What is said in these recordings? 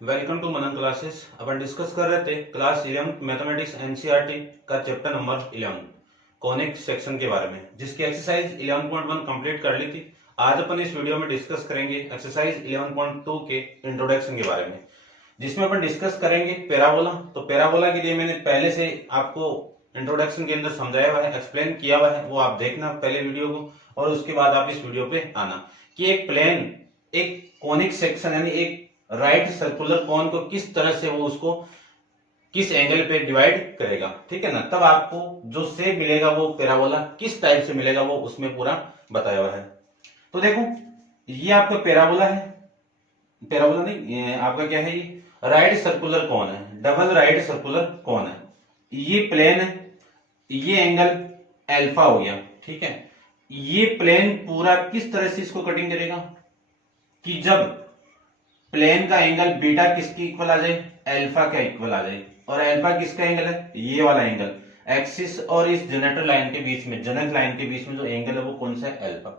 Welcome to Manan classes. अपन discuss कर रहे थे क्लास 11 मैथमेटिक्स एनसीईआरटी का चैप्टर नंबर 11 कॉनिक सेक्शन के बारे में, जिसकी एक्सरसाइज 11.1 कंप्लीट कर ली थी। आज अपन इस वीडियो में डिस्कस करेंगे एक्सरसाइज 11.2 के इंट्रोडक्शन के बारे में, जिसमें अपन डिस्कस करेंगे पैराबोला। तो पैराबोला के लिए मैंने पहले से आपको इंट्रोडक्शन के अंदर समझाया हुआ है, एक्सप्लेन किया हुआ है, वो आप देखना पहले वीडियो को, और उसके बाद आप इस वीडियो पे आना कि एक प्लेन एक कॉनिक सेक्शन यानी एक राइट सर्कुलर कोन को किस तरह से वो उसको किस एंगल पे डिवाइड करेगा, ठीक है ना। तब आपको जो शेप मिलेगा वो पैराबोला किस टाइप से मिलेगा वो उसमें पूरा बताया हुआ है। तो देखो, ये आपका पैराबोला है, पैराबोला नहीं, ये आपका क्या है, ये राइट सर्कुलर कोन है, डबल राइट सर्कुलर कोन है, ये प्लेन है, ये एंगल एल्फा हो गया, ठीक है। ये प्लेन पूरा किस तरह से इसको कटिंग करेगा कि जब प्लेन का एंगल बीटा किसकी इक्वल आ जाए, अल्फा का इक्वल आ जाए। और अल्फा किसका एंगल है, ये वाला एंगल एक्सिस और इस जनरेटर लाइन के बीच में, जनक लाइन के बीच में जो एंगल है वो कौन सा है, अल्फा।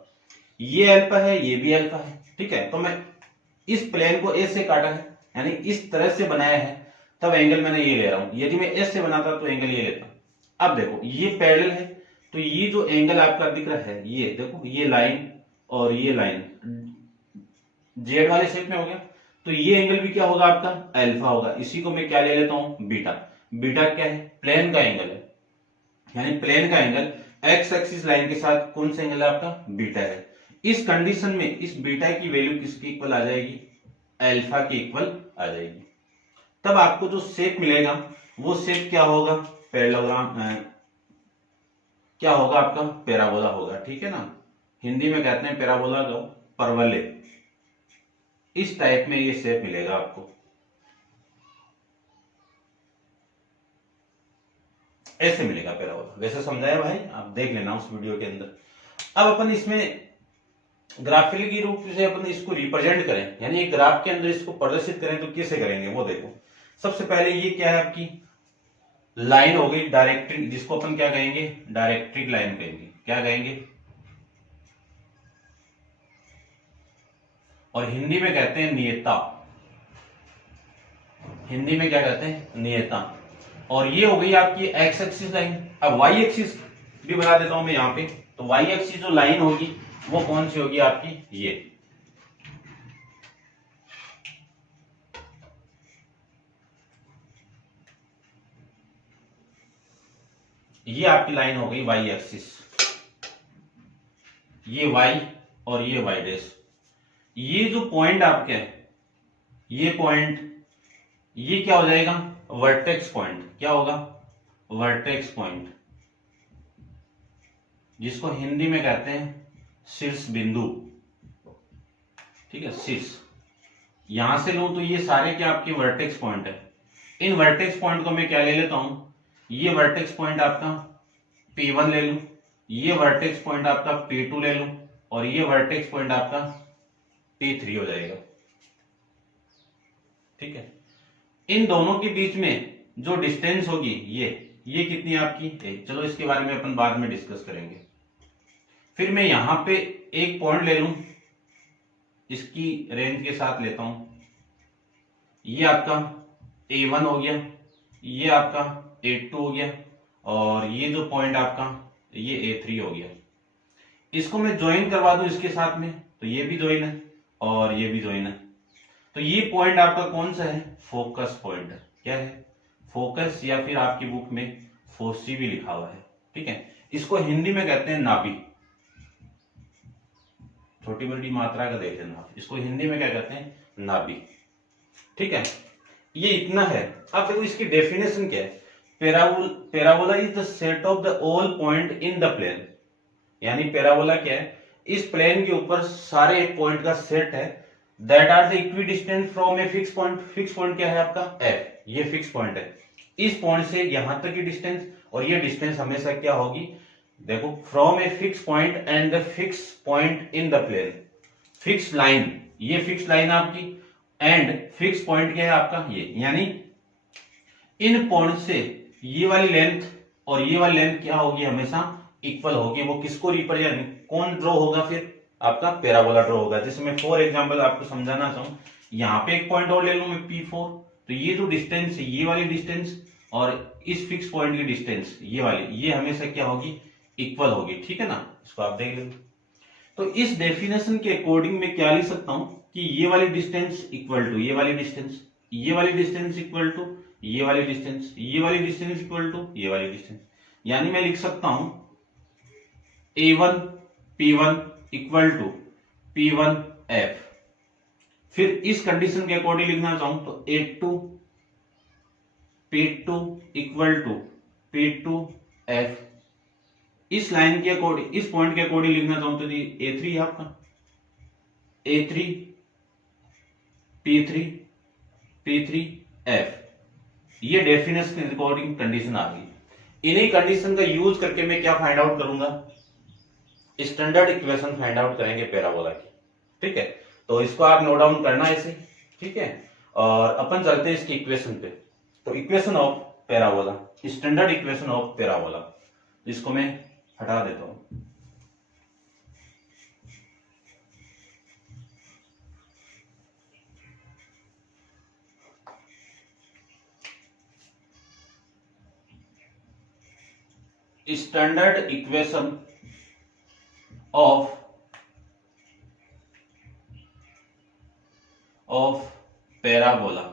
ये अल्फा है, ये भी अल्फा है, ठीक है। तो मैं इस प्लेन को ए से काटा है, यानी इस तरह से बनाया है, तब एंगल मैंने ये ले रहा हूं। यदि मैं एस से बनाता तो एंगल ये लेता। अब देखो, ये पैरेलल है, तो ये जो एंगल आपका दिख रहा है, ये देखो, ये लाइन और ये लाइन जेड वाले शेप में हो गया, तो ये एंगल भी क्या होगा, आपका अल्फा होगा। इसी को मैं क्या ले लेता हूं, बीटा। बीटा क्या है, प्लेन का एंगल है, यानी प्लेन का एंगल एक्स एक्सिस लाइन के साथ कौन सा एंगल है, आपका बीटा है। इस कंडीशन में इस बीटा की वैल्यू किसकी इक्वल आ जाएगी, अल्फा की इक्वल आ जाएगी। तब आपको जो शेप मिलेगा वो शेप क्या होगा, पैरेललोग्राम, क्या होगा आपका, पैराबोला होगा, ठीक है ना। हिंदी में कहते हैं पैराबोला को परवलय। इस टाइप में ये शेप मिलेगा आपको, ऐसे मिलेगा पैराबोला। वैसे समझाया भाई, आप देख लेना उस वीडियो के अंदर। अब अपन इसमें ग्राफिकली रूप से अपन इसको रिप्रेजेंट करें, यानी एक ग्राफ के अंदर इसको प्रदर्शित करें, तो कैसे करेंगे वो देखो। सबसे पहले ये क्या है, आपकी लाइन हो गई डायरेक्ट्रिक, जिसको अपन क्या कहेंगे, डायरेक्ट्रिक लाइन कहेंगे। क्या कहेंगे, और हिंदी में कहते हैं नियता। हिंदी में क्या कहते हैं, नियता। और ये हो गई आपकी एक्स एक्सिस लाइन। अब वाई एक्सिस भी बना देता हूं मैं यहां पे। तो वाई एक्सिस जो लाइन होगी वो कौन सी होगी, आपकी ये आपकी लाइन हो गई वाई एक्सिस। ये वाई और ये वाई डैश। ये जो पॉइंट आपके है, ये पॉइंट, ये क्या हो जाएगा, वर्टेक्स पॉइंट। क्या होगा, वर्टेक्स पॉइंट, जिसको हिंदी में कहते हैं शीर्ष बिंदु, ठीक है, शीर्ष। यहां से लूं तो ये सारे क्या आपके वर्टेक्स पॉइंट है। इन वर्टेक्स पॉइंट को मैं क्या ले लेता हूं, ये वर्टेक्स पॉइंट आपका P1 ले लूं, ये वर्टेक्स पॉइंट आपका P2 ले लूं, और ये वर्टेक्स पॉइंट आपका P3 हो जाएगा, ठीक है। इन दोनों के बीच में जो डिस्टेंस होगी ये कितनी आपकी है, चलो इसके बारे में अपन बाद में डिस्कस करेंगे। फिर मैं यहां पे एक पॉइंट ले लूं, इसकी रेंज के साथ लेता हूं, ये आपका A1 हो गया, ये आपका A2 हो गया, और ये जो पॉइंट आपका ये A3 हो गया। इसको मैं ज्वाइन करवा दूं इसके साथ में, तो ये भी ज्वाइन है और ये भी ज्वाइन है। तो ये पॉइंट आपका कौन सा है, फोकस पॉइंट। क्या है, फोकस, या फिर आपकी बुक में फोसी भी लिखा हुआ है, ठीक है। इसको हिंदी में कहते हैं नाभि। छोटी बड़ी मात्रा का देख लेना, इसको हिंदी में क्या कहते हैं, नाभि, ठीक है। ये इतना है। अब देखो इसकी डेफिनेशन क्या है, parabola is the set of the all point in the plane. यानी पैराबोला क्या है, इस प्लेन के ऊपर सारे पॉइंट का सेट है, that are the equidistant from a fix point. Fix point क्या है आपका, एफ, ये फिक्स पॉइंट है। इस पॉइंट से यहां तक की डिस्टेंस, और ये डिस्टेंस हमेशा क्या होगी, देखो, from a fix point and the fix point in the plane. Fix line, ये फिक्स लाइन आपकी, एंड फिक्स पॉइंट क्या है आपका, ये, यानी इन पॉइंट से ये वाली लेंथ और ये वाली लेंथ क्या होगी, हमेशा इक्वल होगी। वो किसको रिप्रेजेंट, कौन ड्रॉ होगा, फिर आपका पैराबोला ड्रॉ होगा। जैसे मैं फॉर एग्जांपल आपको समझाना चाहूं, यहाँ पे एक पॉइंट और ले लूं मैं P4, तो ये जो डिस्टेंस है, ये वाली डिस्टेंस और इस फिक्स पॉइंट की डिस्टेंस ये वाली, ये हमेशा क्या होगी, इक्वल होगी, ठीक है ना। इसको आप देख लो। तो इस डेफिनेशन के अकॉर्डिंग मैं क्या लिख सकता हूं कि ये वाली डिस्टेंस इक्वल टू ये वाली डिस्टेंस, ये वाली डिस्टेंस इक्वल टू ये वाली डिस्टेंस, ये वाली डिस्टेंस इक्वल टू ये वाली डिस्टेंस। यानी मैं लिख सकता हूं A1 P1 equal to P1F। फिर इस कंडीशन के अकॉर्डिंग लिखना चाहूं तो A2 P2 equal to P2F। इस लाइन के अकॉर्डिंग, इस पॉइंट के अकॉर्डिंग लिखना चाहूं तो A3 है आपका, A3 P3 P3F। ये डेफिनेशन के अकॉर्डिंग कंडीशन आ गई। इन्हीं कंडीशन का यूज करके मैं क्या फाइंड आउट करूंगा, स्टैंडर्ड इक्वेशन फाइंड आउट करेंगे पैराबोला की, ठीक है। तो इसको आप नोट डाउन करना ऐसे, ठीक है। और अपन चलते हैं इसकी इक्वेशन पे। तो equation of parabola, standard equation of parabola, इसको मैं हटा देता हूं। स्टैंडर्ड इक्वेशन ऑफ पैराबोला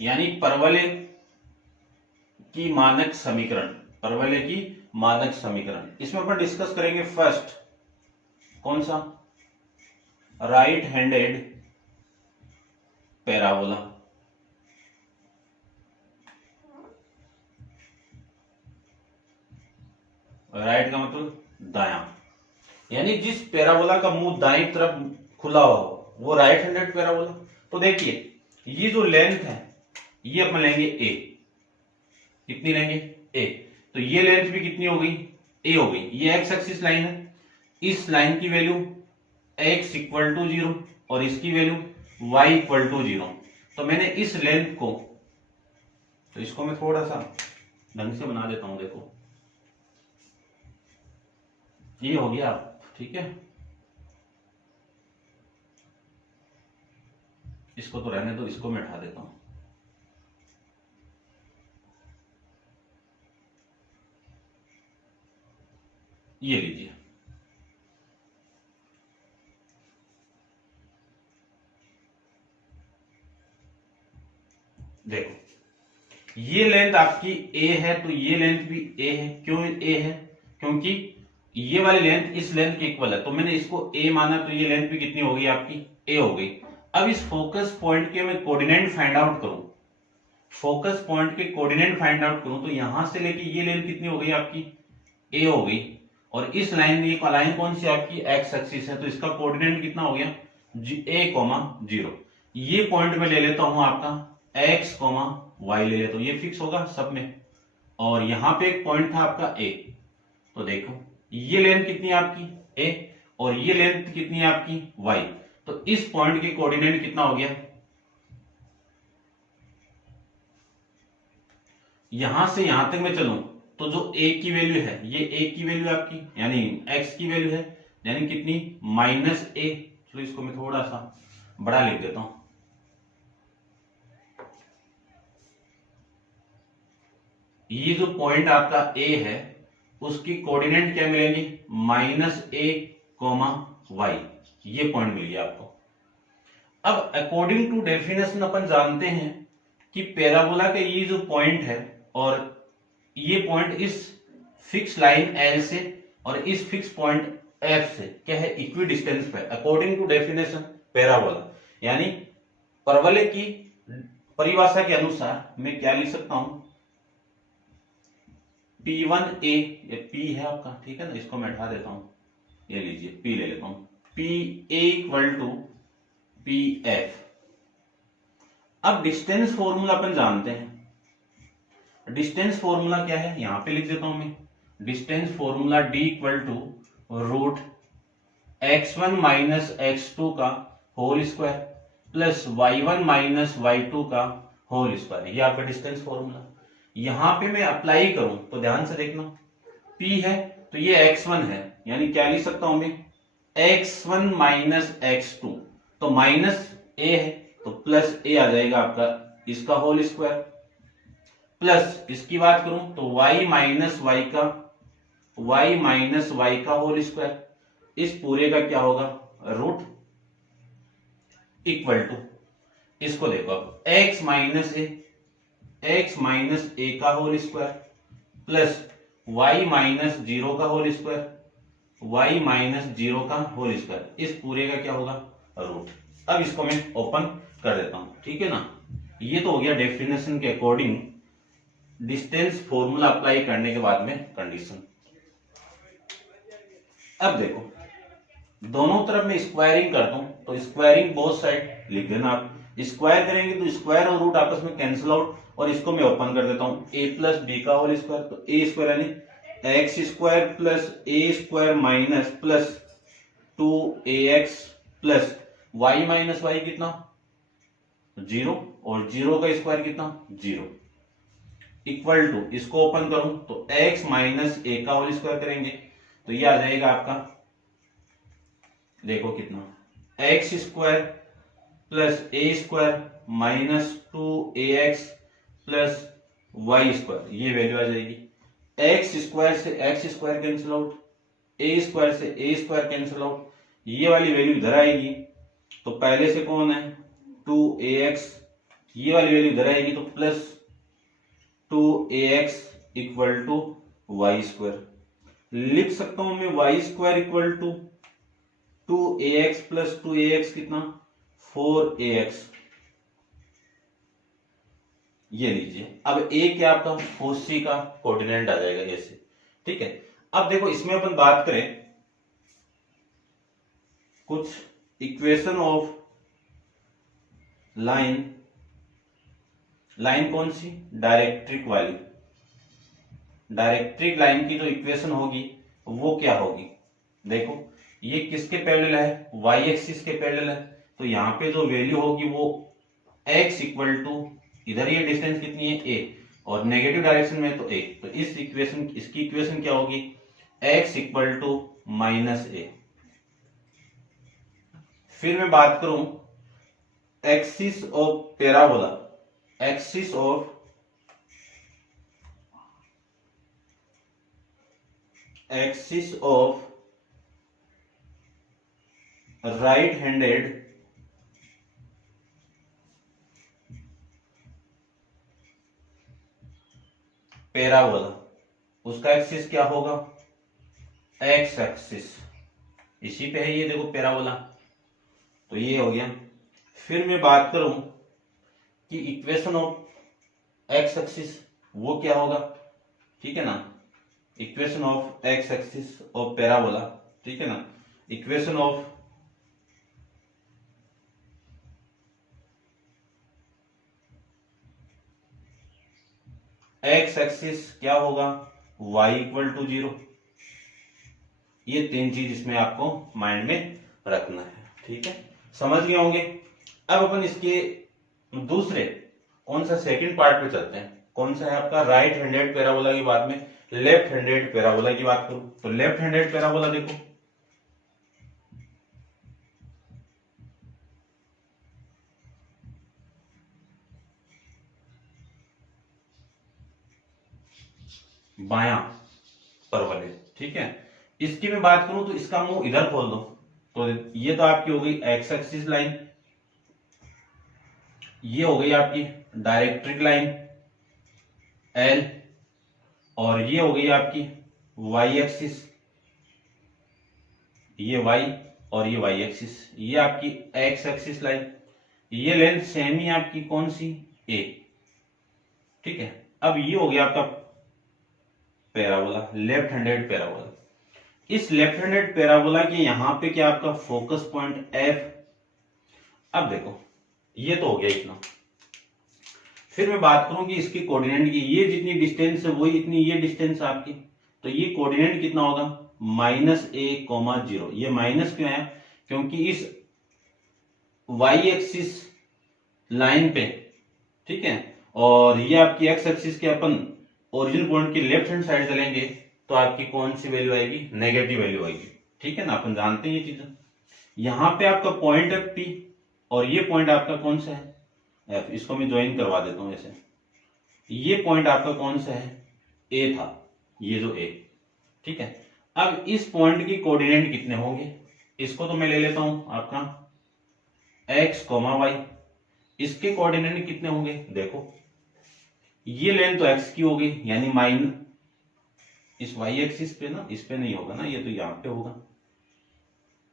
यानी परवलय की मानक समीकरण, परवलय की मानक समीकरण। इसमें अपन डिस्कस करेंगे फर्स्ट कौन सा, राइट हैंडेड पैराबोला। राइट का मतलब दायां, यानी जिस पैराबोला का मुंह दाईं तरफ खुला हुआ हो वो राइट हैंडेड पैराबोला। तो देखिए ये जो लेंथ है ये अपन लेंगे ए, कितनी लेंगे ए, तो ये लेंथ भी कितनी हो गई, ए हो गई। ये एक्स एक्सिस लाइन है, इस लाइन की वैल्यू x इक्वल टू 0 और इसकी वैल्यू y इक्वल टू 0। तो मैंने इस लेंथ को, तो इसको मैं थोड़ा सा ढंग से बना देता हूं, देखो ये हो गया, ठीक है। इसको तो रहने दो, इसको मैं उठा देता हूं। ये लीजिए, देखो ये लेंथ आपकी ए है, तो ये लेंथ भी ए है। क्यों ए है, क्योंकि ये वाली लेंथ इस लेंथ के इक्वल है, तो मैंने इसको ए माना, तो ये लेंथ भी कितनी हो गई आपकी, ए हो गई। अब इस फोकस पॉइंट के मैं कोऑर्डिनेट फाइंड आउट करूं, फोकस पॉइंट के कोऑर्डिनेट फाइंड आउट करूं, तो यहां से लेके ये लेंथ कितनी हो गई आपकी, ए हो गई। और इस लाइन में लाइन कौन सी आपकी, एक्स एक्सिस है, तो इसका कोऑर्डिनेट कितना हो गया, a,0। ये पॉइंट में ले लेता हूं आपका x, y ले लेता हूं, ये फिक्स होगा सब में। और यहां पे एक पॉइंट था आपका a, तो देखो ये लेंथ कितनी है आपकी a और ये लेंथ कितनी है आपकी y। तो इस पॉइंट के कोऑर्डिनेट कितना हो गया, यहां से यहां तक मैं चलूं तो जो a की वैल्यू है, ये a की वैल्यू आपकी यानी x की वैल्यू है, यानी कितनी -a। चलो इसको मैं थोड़ा सा बड़ा लिख देता हूं। ये जो पॉइंट आपका a है उसकी कोऑर्डिनेट क्या मिलेंगे, -a, y, ये पॉइंट मिल गया आपको। अब अकॉर्डिंग टू डेफिनेशन अपन जानते हैं कि पैराबोला का ये जो पॉइंट है और ये पॉइंट इस फिक्स लाइन L से और इस फिक्स पॉइंट F से क्या है, इक्वी डिस्टेंस पे। अकॉर्डिंग टू डेफिनेशन पैराबोला यानी परवलय की परिभाषा के अनुसार मैं क्या लिख सकता हूं, P1A, ये P है आपका, ठीक है ना, इसको मैं हटा देता हूं, ये लीजिए P ले लेता हूं, PA इक्वल टू PF। अब डिस्टेंस फॉर्मूला अपन जानते हैं, डिस्टेंस फॉर्मूला क्या है, यहां पे लिख देता हूं मैं, distance formula D equal to root x1 minus x2 का whole square plus y1 minus y2 का होल स्क्वायर, ये आपका डिस्टेंस फॉर्मूला। यहां पे मैं अप्लाई करूं तो ध्यान से देखना, P है तो ये x1 है, यानी क्या लिख सकता हूं मैं, x1 माइनस x2, तो माइनस ए है तो प्लस ए आ जाएगा आपका इसका होल स्क्वायर, प्लस इसकी बात करूं तो y माइनस वाई का होल स्क्वायर, इस पूरे का क्या होगा रूट, इक्वल टू इसको देखो अब x माइनस ए का whole square plus y minus zero का होल स्क्वायर, इस पूरे का क्या होगा रूट। अब इसको मैं ओपन कर देता हूं, ठीक है ना। ये तो हो गया डेफिनेशन के अकॉर्डिंग डिस्टेंस फॉर्मूला अप्लाई करने के बाद में कंडीशन। अब देखो दोनों तरफ मैं स्क्वायरिंग करता हूं तो स्क्वायरिंग बोथ साइड लिख देना आप। स्क्वायर करेंगे तो स्क्वायर और रूट आपस में कैंसिल आउट, और इसको मैं ओपन कर देता हूं ए प्लस बी का होल स्क्वायर, तो ए स्क्वायर यानी एक्स स्क्वायर प्लस ए square minus plus 2ax plus Y minus Y कितना 0 और 0 का स्क्वायर कितना 0, इक्वल टू इसको ओपन करूं तो x माइनस ए का होल स्क्वायर करेंगे तो ये आ जाएगा आपका, देखो कितना एक्स स्क्वायर प्लस ए square minus 2ax plus y square, ये वैल्यू आ जाएगी। एक्स स्क्वायर से x square cancel out, a square से ए स्क्वायर कैंसिल आउट, ये वाली वैल्यू इधर आएगी तो पहले से कौन है 2ax, ये वाली वैल्यू इधर आएगी तो plus 2ax equal to y square. लिख सकता हूं मैं y square equal to 2ax plus 2ax कितना 4ax, ये लीजिए। अब a क्या आपका 4c का कोऑर्डिनेट आ जाएगा ऐसे, ठीक है। अब देखो इसमें अपन बात करें कुछ इक्वेशन ऑफ लाइन कौन सी डायरेक्ट्रिक वाली, डायरेक्ट्रिक लाइन की जो इक्वेशन होगी वो क्या होगी। देखो ये किसके पैरेलल है y एक्सिस के पैरेलल है, तो यहाँ पे जो वैल्यू होगी वो x इक्वल टू, इधर ये डिस्टेंस कितनी है a और नेगेटिव डायरेक्शन में तो a, तो इसकी इक्वेशन क्या होगी x equal to minus a। फिर मैं बात करूं axis of parabola, axis of right handed parabola, उसका एक्सिस क्या होगा एक्स एक्सिस, इसी पे है ये देखो पैराबोला, तो ये हो गया। फिर मैं बात करूं कि इक्वेशन ऑफ एक्स एक्सिस वो क्या होगा, ठीक है ना, equation of x axis of parabola, ठीक है ना, इक्वेशन ऑफ एक्स एक्सिस क्या होगा y इक्वल टू 0। ये तीन चीज इसमें आपको माइंड में रखना है, ठीक है, समझ गए होंगे। अब अपन इसके दूसरे कौन सा सेकंड पार्ट पे चलते हैं, कौन सा है आपका राइट हैंडेड पैराबोला की बाद में लेफ्ट हैंडेड पैराबोला की बात करूं तो लेफ्ट हैंडेड पैराबोला देखो बायां पर वाले, ठीक है। इसकी मैं बात करूं तो इसका मुंह इधर खोल दो तो ये तो आपकी हो गई एक्स एक्सिस लाइन, ये हो गई आपकी डायरेक्ट्रिक लाइन एल, और ये हो गई आपकी वाई एक्सिस, ये वाई और ये वाई एक्सिस, ये आपकी एक्स एक्सिस लाइन, ये लेंथ सेम ही आपकी कौन सी ए, ठीक है। अब ये हो गया आपका पैराबोला लेफ्ट हैंडेड पैराबोला। इस लेफ्ट हैंडेड पैराबोला के यहां पे क्या आपका फोकस पॉइंट एफ। अब देखो ये तो हो गया इतना, फिर मैं बात करूं कि इसकी कोऑर्डिनेट की, ये जितनी डिस्टेंस है वही इतनी ये डिस्टेंस आपकी, तो ये कोऑर्डिनेट कितना होगा -a,0। ये माइनस क्यों है क्योंकि इस वाई एक्सिस लाइन पे, ठीक है, और ये आपकी एक्स एक्सिस के अपन ओरिजिन पॉइंट की लेफ्ट हैंड साइड चलेंगे तो आपकी कौन सी वैल्यू आएगी नेगेटिव वैल्यू आएगी, ठीक है ना, अपन जानते हैं ये चीजें। यहां पे आपका पॉइंट है पी, और ये पॉइंट आपका कौन सा है, एफ। इसको मैं ज्वाइन करवा देता हूं ऐसे। ये पॉइंट आपका कौन सा है, ए था, ये जो ए, ठीक है। अब इस पॉइंट की कोऑर्डिनेट कितने होंगे, इसको तो मैं ले लेता हूं आपका एक्स कोमा वाई। इसके कोऑर्डिनेट कितने होंगे, देखो ये लेंथ तो एक्स की होगी, यानी माइन इस वाई एक्सिस पे ना, इस पे नहीं होगा ना, ये तो यहां पे होगा,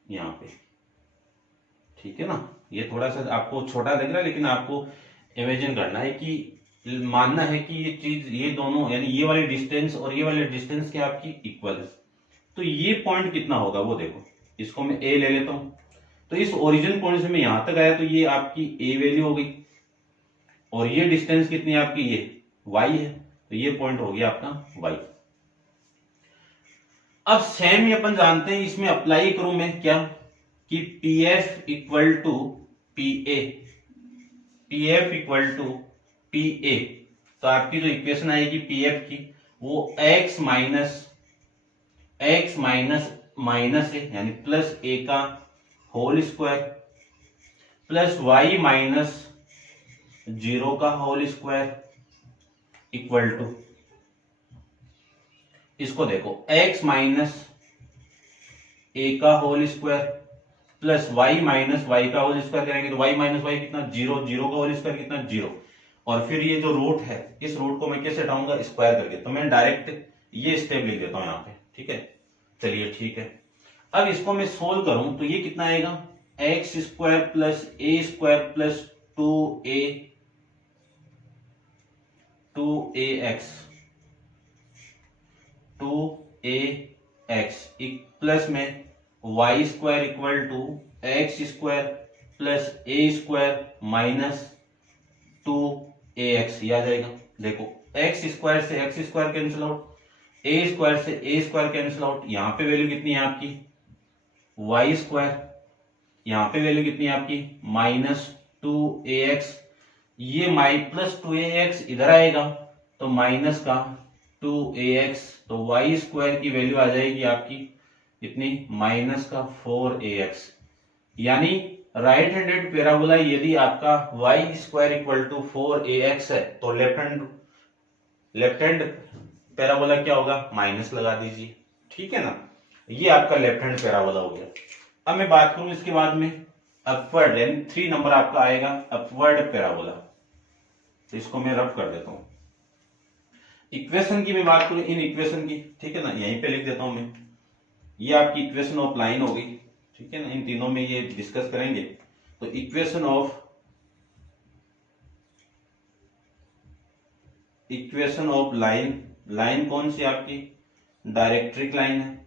यहां पे, ठीक है ना। ये थोड़ा सा आपको छोटा लग रहा है, लेकिन आपको इमेजिन करना है कि मानना है कि ये चीज, ये दोनों यानी ये वाली डिस्टेंस और ये वाली डिस्टेंस क्या आपकी इक्वल है। तो ये पॉइंट कितना होगा वो देखो, इसको मैं ए ले लेता हूं। तो इस ओरिजिन पॉइंट से मैं यहां तक आया तो ये आपकी ए वैल्यू हो गई, और ये डिस्टेंस कितनी है आपकी, ये वाई है, तो ये पॉइंट हो गया आपका वाई। अब सेम ये अपन जानते हैं, इसमें अप्लाई करूं मैं क्या, कि P F equal to P A, P F equal to P A. तो आपकी जो इक्वेशन आएगी पी एफ की, वो एक्स माइनस माइनस है, यानी प्लस ए का whole square plus Y minus 0 का होल स्क्वायर इक्वल टू, इसको देखो x माइनस ए का whole square plus y minus y का होल स्क्वायर करेंगे तो y माइनस वाई कितना, 0, 0 का होल स्क्वायर कितना, 0। और फिर ये जो रूट है, इस रूट को मैं कैसे हटाऊंगा, स्क्वायर करके। तो मैं डायरेक्ट ये स्टेप लिख देता हूं यहाँ पे, ठीक है। चलिए ठीक है, अब इसको मैं सोल्व करूं तो ये कितना आएगा, एक्स स्क्वायर प्लस ए स्क्वायर प्लस 2ax प्लस में y square equal to x square plus A square minus 2ax, ये आ जाएगा। देखो एक्स स्क्वायर से x square cancel out, a square से ए स्क्वायर कैंसिल आउट, यहां पे वैल्यू कितनी है आपकी वाई स्क्वायर, यहां पे वैल्यू कितनी है आपकी माइनस 2ax, ये माइ प्लस 2ax इधर आएगा तो माइनस का 2ax, तो वाई स्क्वायर की वैल्यू आ जाएगी आपकी इतनी माइनस का 4ax। यानी राइट हैंडेड पैराबोला यदि आपका Y square equal to 4ax है तो लेफ्ट हैंड पैराबोला क्या होगा, माइनस लगा दीजिए, ठीक है ना। ये आपका लेफ्ट हैंड पैराबोला हो गया। अब मैं बात करूं इसके बाद में अपवर्ड, यानी 3 नंबर आपका आएगा अपवर्ड पैराबोला। तो इसको मैं रफ कर देता हूं। इक्वेशन की मैं बात करूं, इन इक्वेशन की, ठीक है ना, यहीं पे लिख देता हूं मैं। ये आपकी इक्वेशन ऑफ लाइन हो गई, ठीक है ना, इन तीनों में ये डिस्कस करेंगे। तो इक्वेशन ऑफ लाइन, लाइन कौन सी आपकी, डायरेक्ट्रिक लाइन है।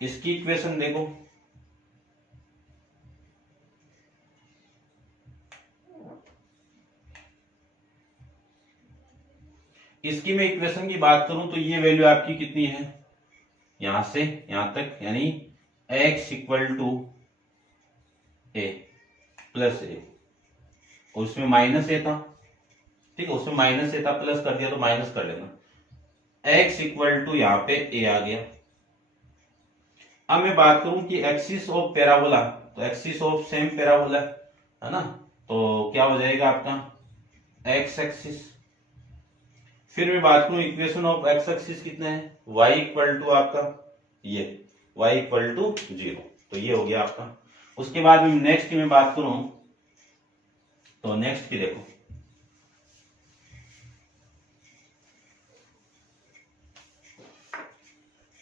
इसकी इक्वेशन देखो, इसकी मैं इक्वेशन की बात करूं तो ये वैल्यू आपकी कितनी है, यहां से यहां तक, यानी x equal to a plus a, और उसमें माइनस ए था, ठीक है, उसमें माइनस ए था, प्लस कर दिया तो माइनस कर लेना, x इक्वल टू यहां पे ए आ गया। अब मैं बात करूं कि एक्सिस ऑफ पैराबोला, तो एक्सिस ऑफ सेम पैराबोला है ना, तो क्या हो जाएगा आपका एक्स एक्सिस। फिर मैं बात करूं इक्वेशन ऑफ एक्स एक्सिस कितना है, y इक्वल टू आपका ये y इक्वल टू 0, तो ये हो गया आपका। उसके बाद में नेक्स्ट की मैं बात करूं तो नेक्स्ट की देखो,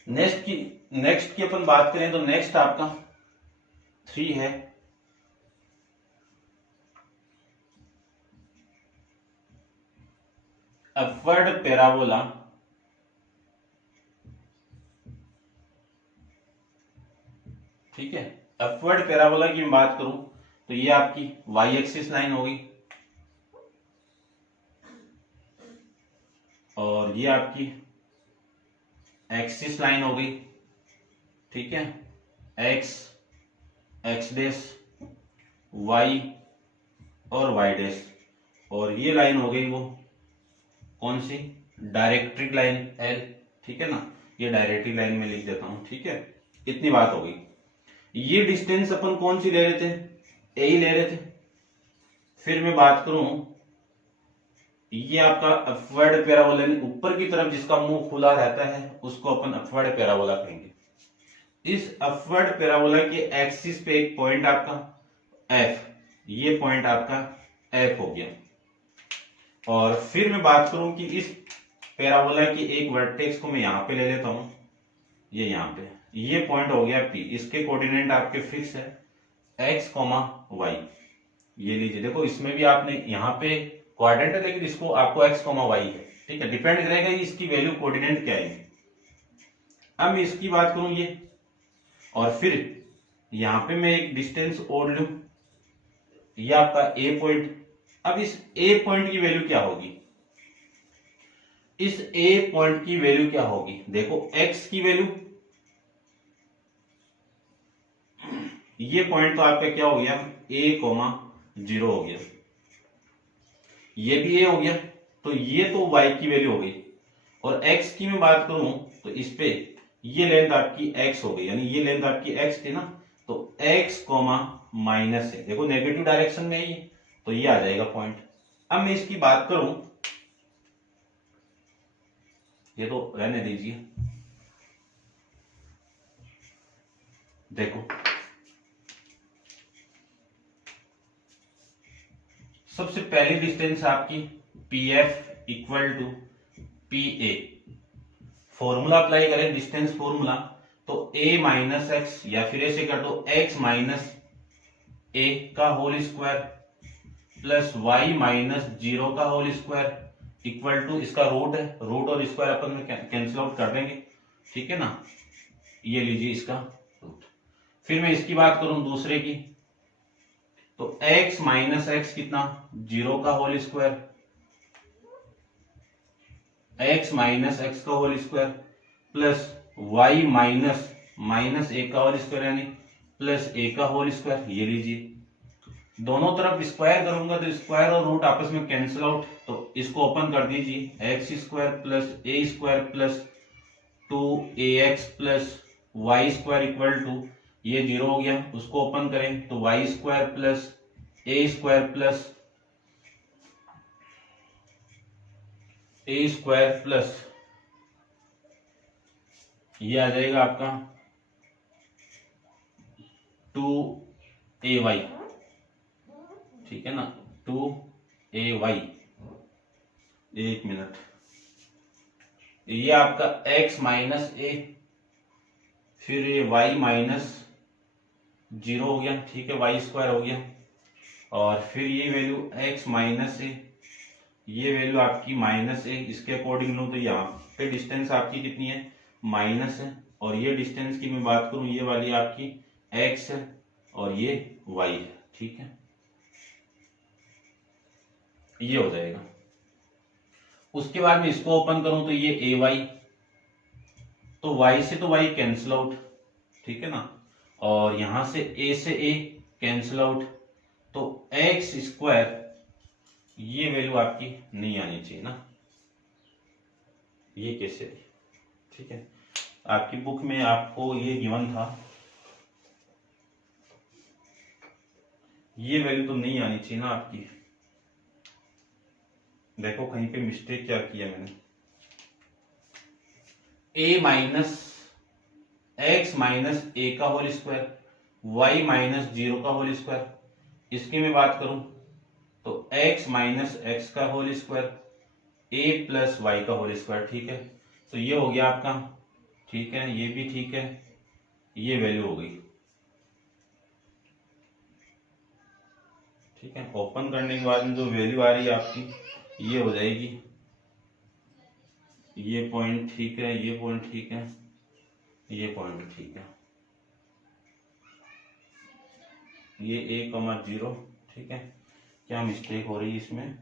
नेक्स्ट की अपन बात करें तो नेक्स्ट आपका 3 है अपवर्ड पैराबोला, ठीक है। अपवर्ड पैराबोला की मैं बात करूं तो ये आपकी वाई एक्सिस लाइन होगी, और ये आपकी एक्सिस लाइन हो गई, ठीक है, एक्स डैश वाई और वाई डैश, और ये लाइन हो गई वो कौन सी, डायरेक्ट्रिक लाइन एल, ठीक है ना, ये डायरेक्ट्रिक लाइन में लिख देता हूं, ठीक है। इतनी बात हो गई। ये डिस्टेंस अपन कौन सी ले रहे थे, ए ही ले रहे थे। फिर मैं बात करूं, ये आपका अपवर्ड पैराबोला, ऊपर की तरफ जिसका मुंह खुला रहता है उसको अपन अपवर्ड पैराबोला कहेंगे। इस अपवर्ड पैराबोला के एक्सिस पे एक पॉइंट आपका एफ, ये पॉइंट आपका एफ हो गया। और फिर मैं बात करूं कि इस पैराबोला की एक वर्टेक्स को मैं यहां पे ले लेता हूं, ये यहां पे, ये पॉइंट हो गया पी। इसके कोऑर्डिनेट आपके फिक्स है एक्स कॉमा वाई। ये लीजिए, देखो इसमें भी आपने यहाँ पे क्वाड्रेंट है लेकिन इसको आपको एक्स कॉमा वाई है, ठीक है, डिपेंड करेगा इसकी वैल्यू कोऑर्डिनेट क्या है। अब मैं इसकी बात करूं ये, और फिर यहां पे मैं एक डिस्टेंस और लूं, ये आपका ए पॉइंट। अब इस ए पॉइंट की वैल्यू क्या होगी, इस ए पॉइंट की वैल्यू क्या होगी, देखो एक्स की वैल्यू, ये पॉइंट तो आपका क्या हो गया, ए कोमा 0 हो गया, ये भी ए हो गया, तो ये तो वाई की वैल्यू हो गई। और एक्स की मैं बात करूं तो इस पे ये लेंथ आपकी एक्स हो गई, यानी ये लेंथ आपकी एक्स थी ना, तो एक्स कोमा माइनस है, देखो नेगेटिव डायरेक्शन में ही, तो ये आ जाएगा पॉइंट। अब मैं इसकी बात करूं, ये तो रहने दीजिए, देखो सबसे पहली डिस्टेंस आपकी P F equal to P A. Formula apply करें, डिस्टेंस फॉर्मूला, तो a माइनस एक्स, या फिर ऐसे कर दो x माइनस ए का whole square plus Y minus 0 का होल स्क्वायर इक्वल टू, इसका रूट है, रूट और स्क्वायर अपन में कैंसिल आउट कर देंगे, ठीक है ना, ये लीजिए इसका रूट। फिर मैं इसकी बात करूं दूसरे की, तो x माइनस एक्स कितना, 0 का whole square, x minus x का whole square plus y minus minus ए का होल स्क्वायर, यानी प्लस ए का होल स्क्वायर, ये लीजिए। दोनों तरफ स्क्वायर करूंगा तो स्क्वायर और रूट आपस में कैंसिल आउट, तो इसको ओपन कर दीजिए, x square plus A square plus 2ax plus y square equal to, ये 0 हो गया, उसको ओपन करें तो वाई स्क्वायर प्लस ए स्क्वायर प्लस ए स्क्वायर प्लस, ये आ जाएगा आपका 2ay, ठीक है ना, 2ay। एक मिनट, ये आपका x माइनस ए, फिर ये y माइनस 0 हो गया, ठीक है, वाई स्क्वायर हो गया, और फिर ये वैल्यू x माइनस ए, ये वैल्यू आपकी माइनस ए, इसके अकॉर्डिंग लूं तो यहाँ पे डिस्टेंस आपकी कितनी है, माइनस है, और ये डिस्टेंस की मैं बात करूं, ये वाली आपकी x है और ये y है, ठीक है, ये हो जाएगा। उसके बाद में इसको ओपन करूं तो ये ए वाई, तो y से तो y कैंसिल आउट, ठीक है ना, और यहां से a से a कैंसिल आउट, तो एक्स स्क्वायर, ये वैल्यू आपकी नहीं आनी चाहिए ना, ये कैसे, ठीक है, आपकी बुक में आपको ये गिवन था, ये वैल्यू तो नहीं आनी चाहिए ना आपकी, देखो कहीं पे मिस्टेक क्या किया मैंने, a माइनस एक्स माइनस ए का होल स्क्वायर, वाई माइनस 0 का होल स्क्वायर, इसकी मैं बात करूं तो x माइनस एक्स का whole square, a plus y का होल स्क्वायर, ठीक है, तो ये हो गया आपका, ठीक है, ये भी ठीक है, ये वैल्यू हो गई, ठीक है। ओपन करने के बाद में जो वैल्यू आ रही है आपकी, ये हो जाएगी, ये पॉइंट ठीक है, ये पॉइंट ठीक है, ये पॉइंट ठीक है, ये a,0, ठीक है। क्या मिस्टेक हो रही है इसमें,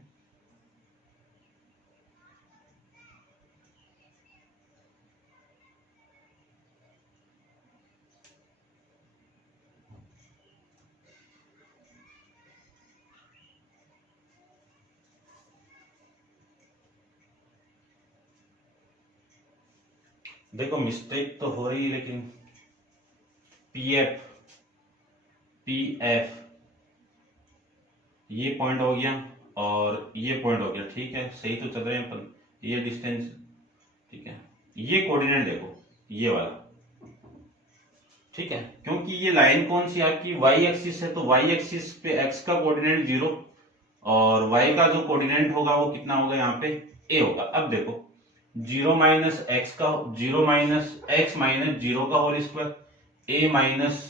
देखो मिस्टेक तो हो रही है, लेकिन पी एफ पी एफ ये पॉइंट हो गया और ये पॉइंट हो गया, ठीक है, सही तो चल रहे हैं अपन, ये डिस्टेंस, ठीक है। ये कोऑर्डिनेट देखो ये वाला, ठीक है, क्योंकि ये लाइन कौन सी आपकी वाई एक्सिस है, तो वाई एक्सिस पे एक्स का कोऑर्डिनेट 0 और वाई का जो कोऑर्डिनेट होगा वो कितना होगा, यहाँ पे ए होगा। अब देखो 0 माइनस एक्स का 0 माइनस एक्स माइनस 0 का होल स्क्वायर, ए माइनस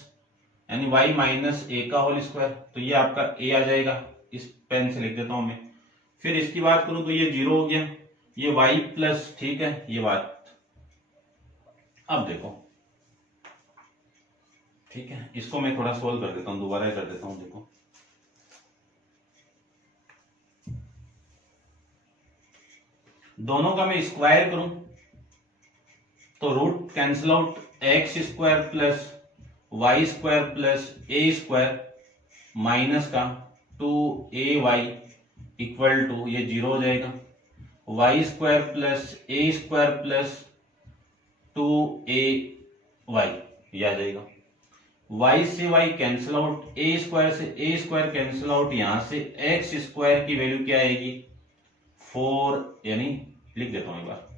यानी वाई माइनस ए का होल स्क्वायर, तो ये आपका ए आ जाएगा, इस पेन से लिख देता हूं मैं। फिर इसकी बात करूं तो ये 0 हो गया, ये वाई प्लस, ठीक है, ये बात। अब देखो, ठीक है, इसको मैं थोड़ा सोल्व कर देता हूं, दोबारा कर देता हूं। देखो दोनों का मैं स्क्वायर करूं तो root cancel out, x square plus y square plus ए स्क्वायर माइनस का 2ay इक्वल टू ये 0 हो जाएगा, वाई स्क्वायर प्लस ए स्क्वायर प्लस 2ay ये आ जाएगा। y से y cancel out, a square से ए स्क्वायर कैंसिल आउट, यहां से एक्स स्क्वायर की वैल्यू क्या आएगी 4, यानी लिख देता हूं एक बार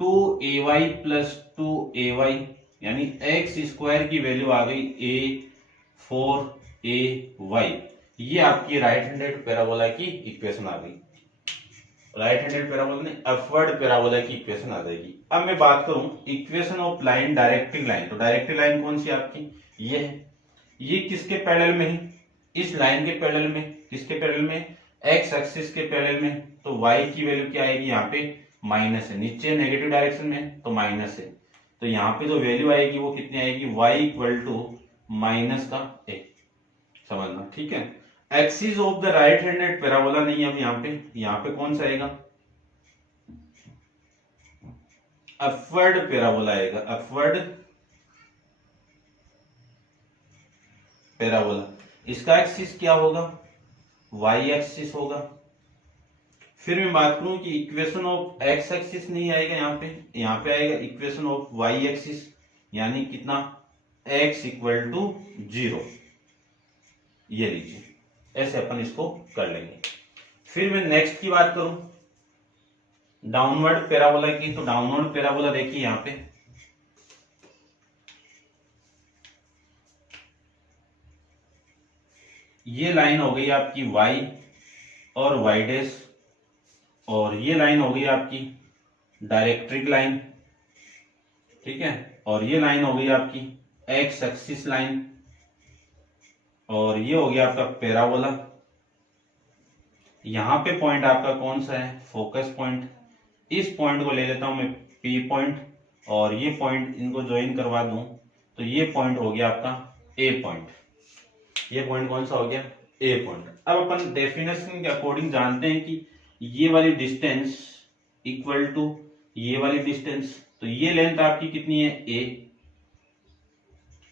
2ay प्लस 2ay यानी एक्स स्क्वायर की वैल्यू आ गई a4ay। ये आपकी राइट हैंडेड पैराबोला की इक्वेशन आ गई, राइट हैंडेड पैराबोला नहीं अपवर्ड पैराबोला की इक्वेशन आ जाएगी। अब मैं बात करूं इक्वेशन ऑफ लाइन डायरेक्ट्रिक लाइन, तो डायरेक्ट्रिक लाइन कौन सी आपकी ये है, ये किसके पैरेलल में है, इस लाइन के पैरेलल में, किसके पैरेलल में, एक्स एक्सिस के पैरेलल में, तो y की वैल्यू क्या आएगी यहाँ पे माइनस है, नीचे नेगेटिव डायरेक्शन में तो माइनस है, तो यहाँ पे जो वैल्यू आएगी वो कितनी आएगी y इक्वल टू माइनस का ए, समझना, ठीक है। Axis of the right handed parabola नहीं, अब यहाँ पे कौन सा आएगा अपवर्ड पैराबोला आएगा, अपवर्ड पैराबोला। इसका एक्सिस क्या होगा y एक्सिस होगा। फिर मैं बात करूं कि इक्वेशन ऑफ x एक्सिस नहीं आएगा, यहाँ पे आएगा इक्वेशन ऑफ y एक्सिस, यानी कितना x इक्वल टू 0, ये लीजिए, ऐसे अपन इसको कर लेंगे। फिर मैं नेक्स्ट की बात करूं डाउनवर्ड पैराबोला की, तो डाउनवर्ड पैराबोला देखिए यहाँ पे ये लाइन हो गई आपकी y और y डैश, और ये लाइन हो गई आपकी डायरेक्ट्रिक लाइन, ठीक है, और ये लाइन हो गई आपकी x एक्सिस लाइन, और ये हो गया आपका पैराबोला। यहां पे पॉइंट आपका कौन सा है फोकस पॉइंट, इस पॉइंट को ले लेता हूं मैं P पॉइंट, और ये पॉइंट इनको ज्वाइन करवा दूं तो ये पॉइंट हो गया आपका A पॉइंट, ये पॉइंट कौन सा हो गया ए पॉइंट। अब अपन डेफिनेशन के अकॉर्डिंग जानते हैं कि ये वाली डिस्टेंस इक्वल टू ये वाली डिस्टेंस, तो ये लेंथ आपकी कितनी है ए,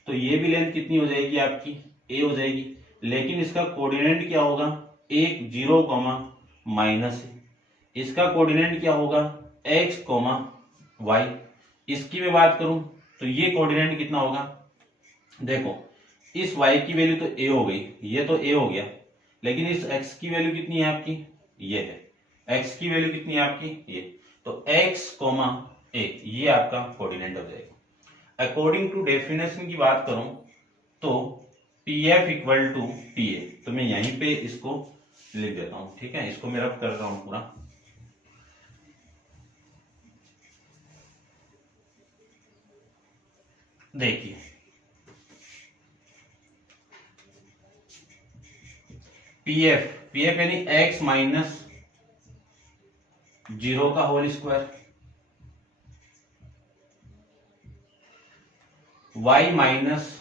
तो ये भी लेंथ कितनी हो जाएगी आपकी ए हो जाएगी, लेकिन इसका कोऑर्डिनेट क्या होगा 1 0 माइनस है, इसका कोऑर्डिनेट क्या होगा x y। इसकी मैं बात करूं तो ये कोऑर्डिनेट कितना होगा, देखो इस y की वैल्यू तो a हो गई, ये तो a हो गया, लेकिन इस x की वैल्यू कितनी है आपकी ये है, x की वैल्यू कितनी है आपकी ये, तो x a ये आपका कोऑर्डिनेट हो जाएगा। अकॉर्डिंग टू डेफिनेशन की बात करूं तो pf इक्वल टू pa, तो मैं यहीं पे इसको लिख देता हूं, ठीक है, इसको मैं रब कर रहा हूं पूरा। देखिए pf यानी x माइनस 0 का whole square, y minus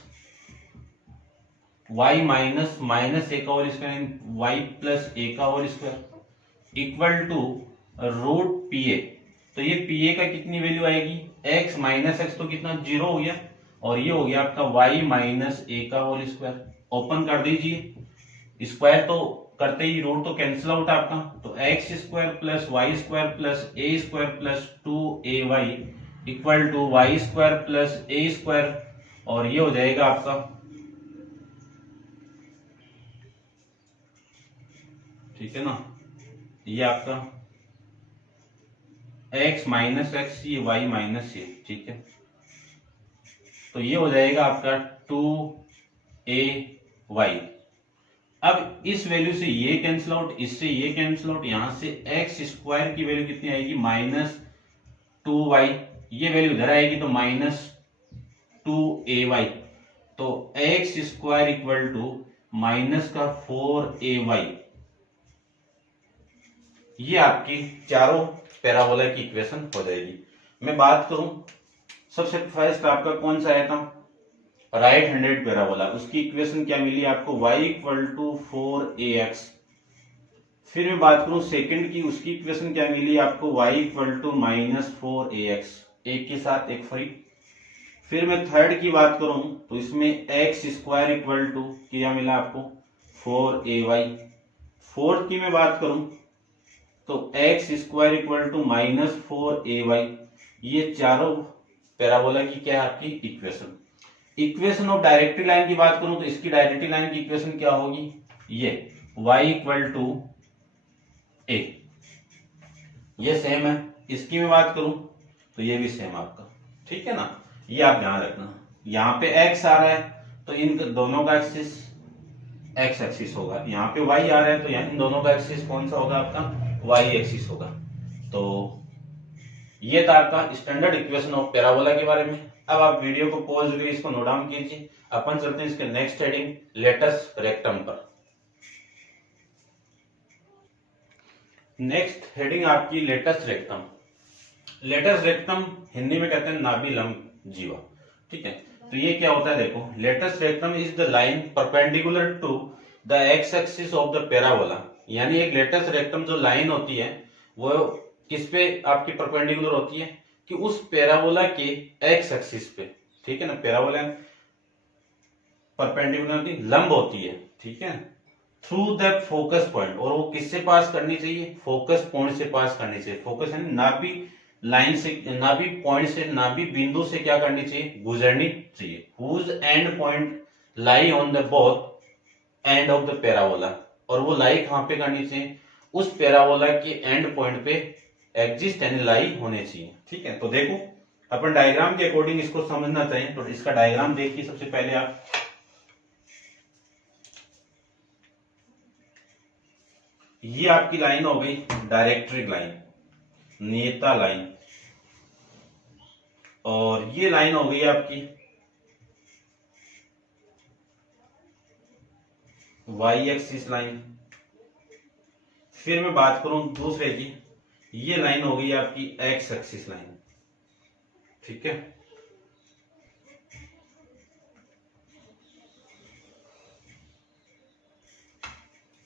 minus ए का whole square, y plus a का whole square equal to root pa। तो ये pa का कितनी वैल्यू आएगी x माइनस एक्स, तो कितना 0 हो गया, और ये हो गया आपका y माइनस ए का होल स्क्वायर। ओपन कर दीजिए, स्क्वायर तो करते ही रूट तो कैंसिल आउट आपका, तो x square plus y square plus A square plus 2ay equal to y square plus A square, और ये हो जाएगा आपका ठीक है ना, ये आपका x माइनस एक्स, ये y माइनस ये, ठीक है। तो ये हो जाएगा आपका 2ay। अब इस वैल्यू से ये कैंसिल आउट, इससे ये कैंसिल आउट, यहां से एक्स स्क्वायर की वैल्यू कितनी आएगी, -2y। ये वैल्यू इधर आएगी तो -2ay। तो x square equal to -4ay। ये आपकी चारों पैराबोला की इक्वेशन हो जाएगी। मैं बात करूं सबसे फर्स्ट आपका कौन सा आया था, राइट हैंडेड पैराबोला, उसकी इक्वेशन क्या मिली आपको, y इक्वल टू 4ax। फिर मैं बात करूं सेकंड की, उसकी इक्वेशन क्या मिली आपको, y इक्वल टू -4ax, एक के साथ एक फ्री। फिर मैं थर्ड की बात करूं तो इसमें एक्स स्क्वायर इक्वल टू क्या मिला आपको, 4ay। फोर्थ की मैं बात करूं तो x square equal to -4ay। ये चारों पैराबोला की क्या है आपकी equation. Equation of directory line की बात करूं तो इसकी डायरेक्ट्री लाइन की इक्वेशन क्या होगी, ये y इक्वल टू a, ये सेम है। इसकी मैं बात करूं तो ये भी सेम आपका, ठीक है ना। ये आप ध्यान रखना, यहाँ पे x आ रहा है तो इन दोनों का एक्सिस x एक्सिस होगा, यहाँ पे y आ रहा है तो यहाँ इन दोनों का एक्सिस कौन सा होगा आपका, y एक्सिस होगा। तो ये था आपका स्टैंडर्ड इक्वेशन ऑफ पैराबोला के बारे में। अब आप वीडियो को पॉज करके इसको नोट डाउन कीजिए। अपन चलते हैं इसके नेक्स्ट हेडिंग, लेटस रेक्टम पर। नेक्स्ट हेडिंग आपकी latus rectum. Latus rectum Hindi में कहते हैं नाभि लंब जीवा, ठीक है। तो ये क्या होता है देखो, latus rectum is the line perpendicular to the x axis of the parabola. यानी एक लेटस रेक्टम जो लाइन होती है वो किस पे आपकी परपेंडिकुलर होती है, कि उस पैराबोला के एक्स एक्सिस पे, ठीक है ना। पैराबोला परपेंडिकुलर होती, लंब होती है, ठीक है, थ्रू द फोकस पॉइंट। और वो किससे पास करनी चाहिए, फोकस पॉइंट से पास करनी चाहिए। फोकस यानी नाभि लाइन से, नाभि पॉइंट से, नाभि बिंदु से क्या करनी चाहिए, गुजरनी चाहिए। Whose end point lie on the both end of the parabola. और वो लाई कहां पे करनी चाहिए, उस पैराबोला के एंड पॉइंट पे एग्जिस्ट यानी लाई होने चाहिए, ठीक है। तो देखो अपन डायग्राम के अकॉर्डिंग इसको समझना चाहिए। तो इसका डायग्राम देखिए सबसे पहले आप, ये आपकी लाइन हो गई डायरेक्ट्रिक लाइन, नेता लाइन, और ये लाइन हो गई आपकी वाई एक्सिस लाइन। फिर मैं बात करूं दूसरे की, ये लाइन हो गई आपकी एक्स एक्सिस लाइन, ठीक है।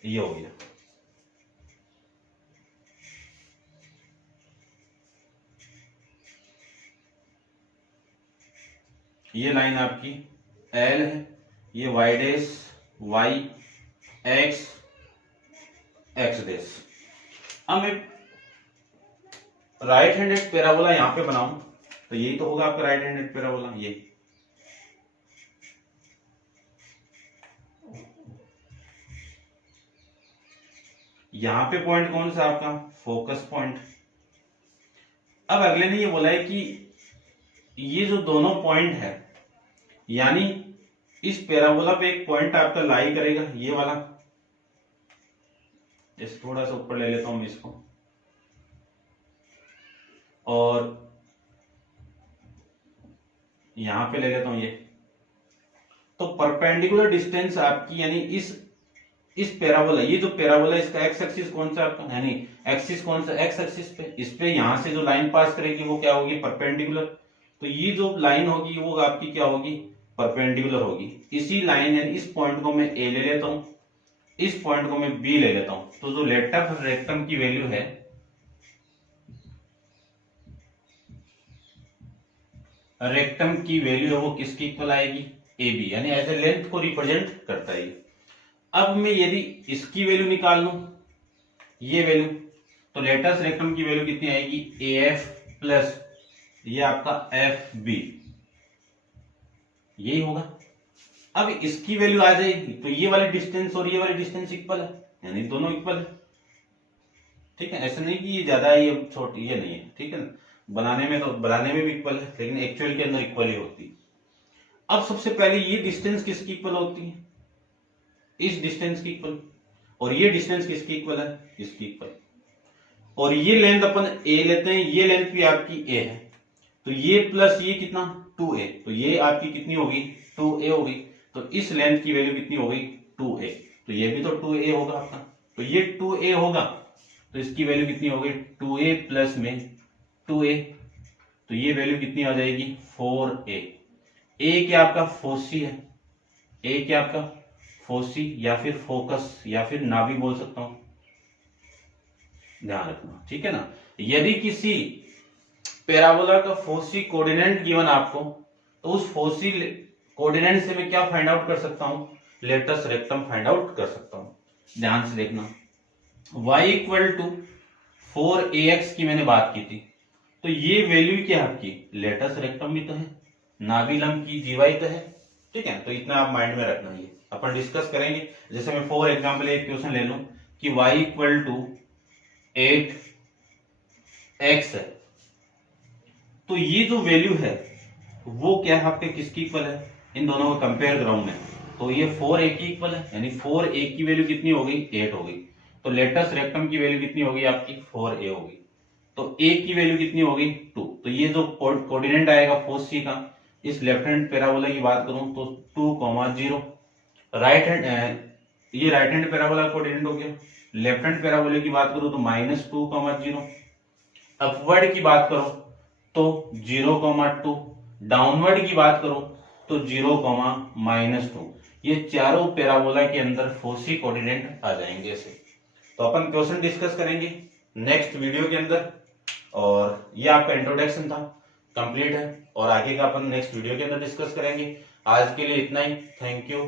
ये हो गया। ये लाइन आपकी एल है, ये y dash, y x, x dash. अब मैं राइट हैंडेड पैराबोला यहां पे बनाऊं तो यही तो होगा आपका राइट हैंडेड पैराबोला। ये यहां पे पॉइंट कौन सा आपका, फोकस पॉइंट। अब अगले ने ये बोला है कि ये जो दोनों पॉइंट है, यानी इस पैराबोला पे एक पॉइंट आपका लाई करेगा, ये वाला। इस थोड़ा सा ऊपर ले लेता हूं इसको, और यहां पे ले लेता हूं ये। तो परपेंडिकुलर डिस्टेंस आपकी, यानी इस पैराबोला, ये जो पैराबोला इसका एक्स एक्सिस कौन सा आपका, यानी एक्सिस कौन सा, एक्स एक्सिस पे, इस पे यहां से जो लाइन पास करेगी वो क्या होगी, परपेंडिकुलर। तो ये जो लाइन होगी वो आपकी क्या होगी, परपेंडिकुलर होगी। इसी लाइन यानी इस पॉइंट को मैं ए ले लेता हूं, इस पॉइंट को मैं बी ले लेता हूं। तो जो लेटस रेक्टम की वैल्यू है, रेक्टम की वैल्यू है वो किसकी इक्वल आएगी, ए बी, यानी एज ए लेंथ को रिप्रेजेंट करता है। अब मैं यदि इसकी वैल्यू निकाल लूं, ये वैल्यू, तो लेटस रेक्टम की वैल्यू कितनी आएगी, ए एफ प्लस ये आपका एफ बी, यही होगा। अब इसकी वैल्यू आ जाएगी तो ये वाली डिस्टेंस और ये वाली डिस्टेंस इक्वल है, यानी दोनों इक्वल है। ठीक है, ऐसा नहीं कि ये ज्यादा है ये छोटी, ये नहीं है, ठीक है ना। बनाने में भी इक्वल है, लेकिन एक्चुअल के अंदर इक्वल ही होती है। अब सबसे पहले ये डिस्टेंस किसकी इक्वल होती है, इस डिस्टेंस की इक्वल, और ये डिस्टेंस किसकी इक्वल है, इसकी इक्वल। और ये लेंथ अपन ए लेते हैं, ये लेंथ भी आपकी ए है, तो ये प्लस ये कितना 2a, तो ये आपकी कितनी होगी 2a होगी। तो इस लेंथ की वैल्यू कितनी होगी 2a, तो ये भी तो 2a होगा आपका, तो ये 2a होगा, तो इसकी वैल्यू कितनी होगी 2a प्लस में 2a, तो ये वैल्यू कितनी आ जाएगी 4a। a क्या आपका फोसी है, a क्या आपका फोसी या फिर फोकस या फिर नाभि बोल सकता हूं, ध्यान रखना, ठीक है ना। यदि किसी पैराबोला का फोसी कोऑर्डिनेट गिवन आपको, तो उस फोसी कोऑर्डिनेट से मैं क्या फाइंड आउट कर सकता हूं, लेटस रेक्टम फाइंड आउट कर सकता हूं। ध्यान से देखना, y इक्वल टू 4ax की मैंने बात की थी, तो ये वैल्यू क्या है आपकी, लेटस रेक्टम भी तो है, नाभि लंब की जीवाई तो है, ठीक है। तो इतना आप माइंड में रखना, ये अपन डिस्कस करेंगे। जैसे मैं फॉर एग्जाम्पल एक क्वेश्चन ले लूं कि y इक्वल टू 8x है, तो ये जो वैल्यू है वो क्या है आपके किसकी इक्वल है, इन दोनों को कंपेयर कराऊं मैं, तो ये 4a की इक्वल है, यानी 4a की वैल्यू कितनी हो गई 8 हो गई, तो लेटस रेक्टम की वैल्यू कितनी होगी आपकी 4a होगी, तो a की वैल्यू कितनी होगी 2। तो ये जो कोऑर्डिनेट आएगा फोसी का, इस लेफ्ट हैंड पैराबोला की बात करूं तो 2,0, राइट हैंड, ये राइट हैंड पैराबोला कोऑर्डिनेट हो गया। लेफ्ट हैंड पैराबोला की बात करूं तो -2,0, अपवर्ड की बात करो तो 0,2, डाउनवर्ड की बात करो तो 0,-2, ये चारों पैराबोला के अंदर फोसी कोऑर्डिनेट आ जाएंगे ऐसे। तो अपन क्वेश्चन डिस्कस करेंगे नेक्स्ट वीडियो के अंदर, और ये आपका इंट्रोडक्शन था, कंप्लीट है, और आगे का अपन नेक्स्ट वीडियो के अंदर डिस्कस करेंगे। आज के लिए इतना ही, थैंक यू।